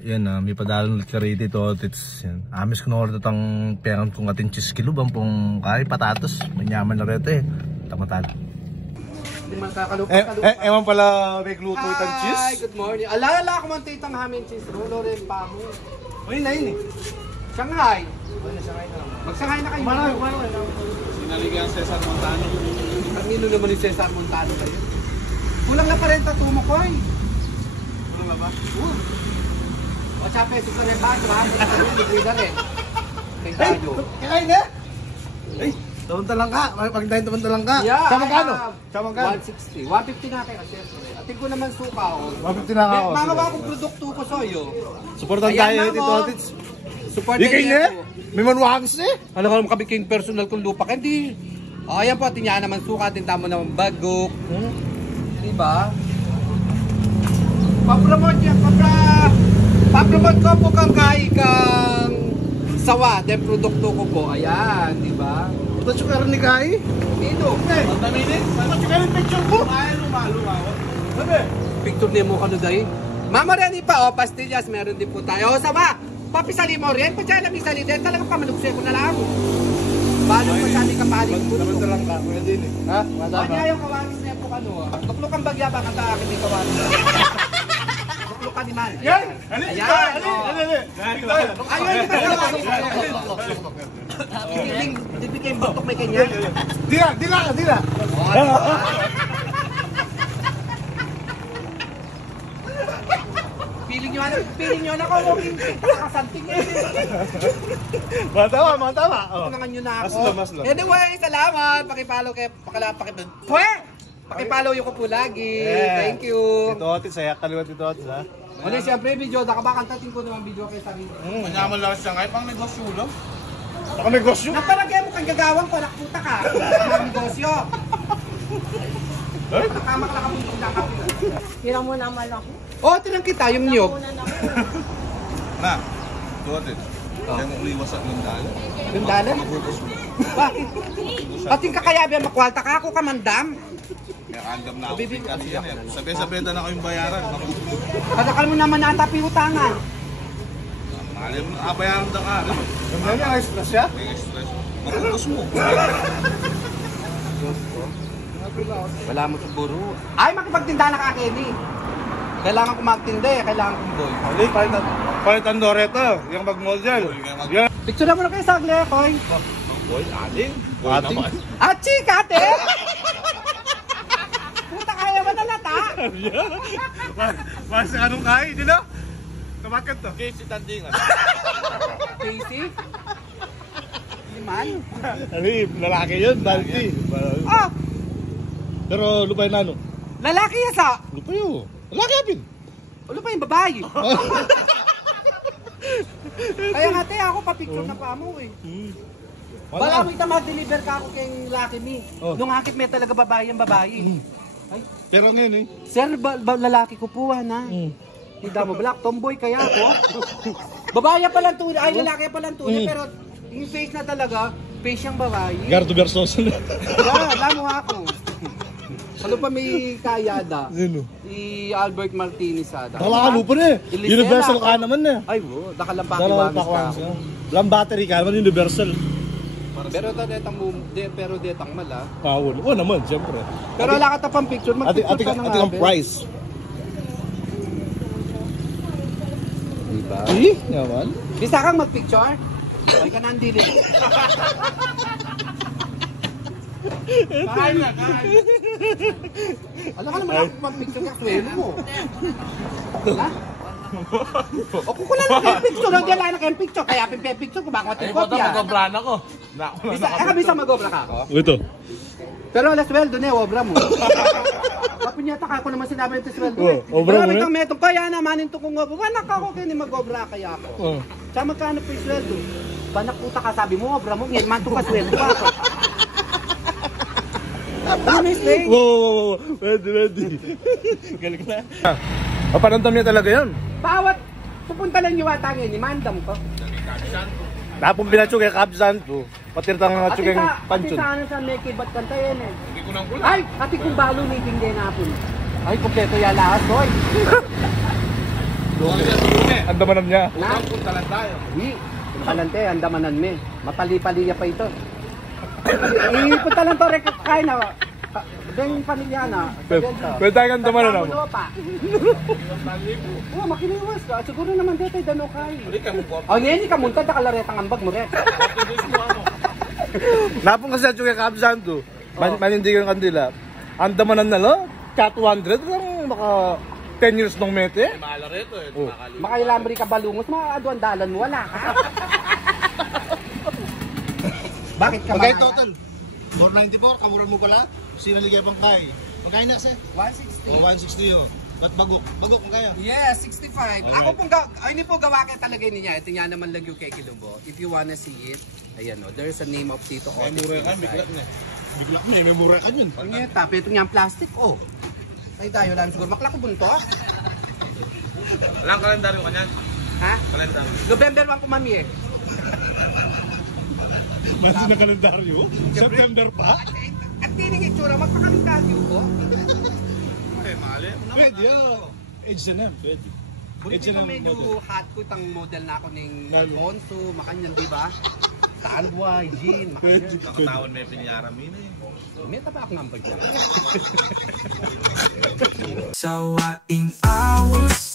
Yan na, may padalong ulit ka rito ito. Yan. Amis ko na order itang perang kong ating cheese kilo bang pong kari patatos. Manyaman na rito eh. Tamatalo. Ewan pala may gluto itang cheese. Hi, good morning. Alala ko man titang hamin cheese. Rolo rin pa mo. Uy, na yun eh. Shanghai. Mag-Shanghai na kayo. Sinaligan Cesar Montano. Kanino naman ni Cesar Montano kayo? Kulang na pa rin tatumo ko ay. Ano ba? O siya peso sa rin ba? Liquida rin. Kaya tayo. Kakain na? Ay, tamantalang ka. Pagdahin tamantalang ka. Yeah, Sa magkano? Sa magkano? 160. 150 na kayo. Atin ko naman suka o. 150 na ako. Mga ba akong produkto ko sa'yo? Supportan tayo dito. Support Di kayo na? May manwags eh. Alam ko naman kami kayong personal kong lupa. Hindi. Ayan po, atin yan naman suka. Atin tamo naman bagok. Diba? Papromote yan. Papromote ko po kang kang sawa. Then produkto ko po. Ayan. Diba? Ito tsukara ni Kai. Dito. Pagdaminin? Ito tsukara yung picture ko. Ay, lumawa. Sabi? Picture niya mo kano dahi. Mama Rani pa. O, pastillas. Meron din po tayo. O, sama. Papisali mo rin. Padyala misali din. Talagang pamanukse ko na lang. Paano pa siya di kapaling po? Tamantalang ka. Kaya din eh. Ha? Ano yung kawanis na po kano? Tuklukan bagya ba kanta akin di kawanis? Tuklukan ni Man. Yan! Ayan! Ayun! Ayun! Dibigay butok may kanya. Dila! Piling nyo na ako. Kasanting eh. Mga tama. Tunangan nyo na ako. Maslo. Anyway, salamat. Pakipalo kayo. Pakipalo yung ko po lagi. Thank you. Tito Otis, saya kaliwat Tito Otis ha. Ano siyempre video, nakabakantatin ko naman video kayo sa video. Manyaman lang siya ngayon, pang negosyo lang. Baka negosyo. Napalagay mo kang gagawang ko, nakputa ka. Ang negosyo. Nakamak na kabundok na ka. Hirang mo naman ako. Oh, tinang kita, yung niyog. Na, Dotis. Kaya mo uliwas sa Lundala. Lundalan? Magutos mo. Bakit? Pating kakayabi ang makwalta ka ako, kamandam. Kaya andam na ako. Kasi yan eh. Sabi-sabenta na kayong bayaran. Magutos mo. Kadakal mo naman na tapi utangan. Alam mo, bayaran daw ka. Ano niya, express siya? May stress. Magutos mo. Wala mo siguro. Ay, makipagtinda na ka, Kenny. Kailangan ko magtinda eh, kailangan kong boy. Ali, palitan Doreto, yung mag-model. Yan. Picture na mo na kayo sa agli, Koy. Boy, aling. Ating. Achi, kate! Puta kaya ba nalata? Mas anong kain, di na? Kabakat to. Casey Tandingan. Casey? Liman? Ali, lalaki yun, balti. Ah! Pero lupay na ano? Lalaki yasa! Lupay yun. Lalaki apin. Ulo pa yung babae. Kaya nga te, ako pa-picture na pa mo eh. Bala mo ita mag-deliver ka ako kay Lucky Me. Nung hakit may talaga babae ang babae. Ay, Pero ngayon eh. sir, lalaki ko po na. Hindi mo black, tomboy kaya ako. Babae pala tunay, ay lalaki pala tunay, pero yung face na talaga, face yung babae. Gardo Versos. Yeah, alam mo ako. Ano pa may kayada? Sino? Si Albert Martinez ada. Nakakalo pa na eh. Ilisela. Universal ka naman na. Ay bro, nakalampaki Dalawang wamis ka pakwang ako. siya. Walang battery ka naman, universal. Pero detang mala. Power. Oo naman, siyempre. Pero wala ka tapang picture, mag-picture ka ng Ate ang price. Diba? Eh, naman. Bisa kang mag-picture? Ay ka nandili. Kain na, kain. Alam ka naman ako mag-picture ka, swelo mo. Ha? O kung kulang na kayong picture, hindi lang na kayong picture. Kaya picture ko, baka mating kopya. Mag-obrana ko. Bisa mag-obra ka ako? Ito. Pero alas sweldo na, obra mo. Kapinyata ka ako naman sinabi nito sweldo. Obra mo Maraming na? kang metong, kaya naman ito kung obra. Banak ako kayo ni mag-obra kaya ako. Sa magkano po yung sweldo? Banak puta ka, sabi mo, obra mo, ngayon man ito ka sweldo ako. Honestly. Wow. Ready. Galing na. Papanandam niya talaga yan. Bawat pupunta lang yung watangin, imandam ko. Tapong pinatsuk kay Kabsan to. Patirtang nga tsuk yung Ati panchon. sa ano sa Meki, ba't kanta yan eh? Hindi ko nang pula. Ay, ati kung balo meeting din natin. Ay, kompleto yan lahat, boy. Doon sa Sune. Andamanan niya. Na? Punta lang tayo. Di. Talante, andamanan me. Mapali-paliya pa ito. Ipunta lang to rin kain na. Yung pamilya na. Pwede tayo andamanan ako. Pa. Oh, makiniwas ka. Siguro naman dito ay dano kay. Oh, ngayon ka munta ta kalaretang ambag mo rin. Napong kasi yung kakabsan to. Manindigan kandila. Andamanan na lo. Cat 100 lang maka 10 years nung mete. Mahala rito eh. Oh. Makailamri ka balungos, makakaduan dalan mo, wala ka. Bakit ka Magkay mahal? total. 494, kamuran mo pala. Sinaligay pang kay. Magkay na sir? 160. O 160 yun. Ba't bagok? Bagok mo kaya? Yes, 65. Ako pong, ay, hindi po gawa kayo talaga niya. Ito nga naman lang yung kay Kilubo. If you wanna see it, ayan o, there's a name of Tito May Otis. mura ka, bigla na. Bigla ko may mura ka yun. Ang tapi, ito nga ang plastic, oh. Ay, tayo lang siguro. Makla ko bunto. Walang kalendaryo kanyan. Ha? Kalendaryo. November 1 ko, mami eh. Mansin na kalendaryo? September pa? At tining itsura, magpakalikadyo ko. Eh, mali. Pwede yun. Age na na, pwede. Bulit ito medyo hot ko itang model na ako ng Alfonso, Makanyan, di ba? Talway, Jean, Makanyan. Nakatawan may pinyaram yun eh. May tabak number dyan. Sawaing awas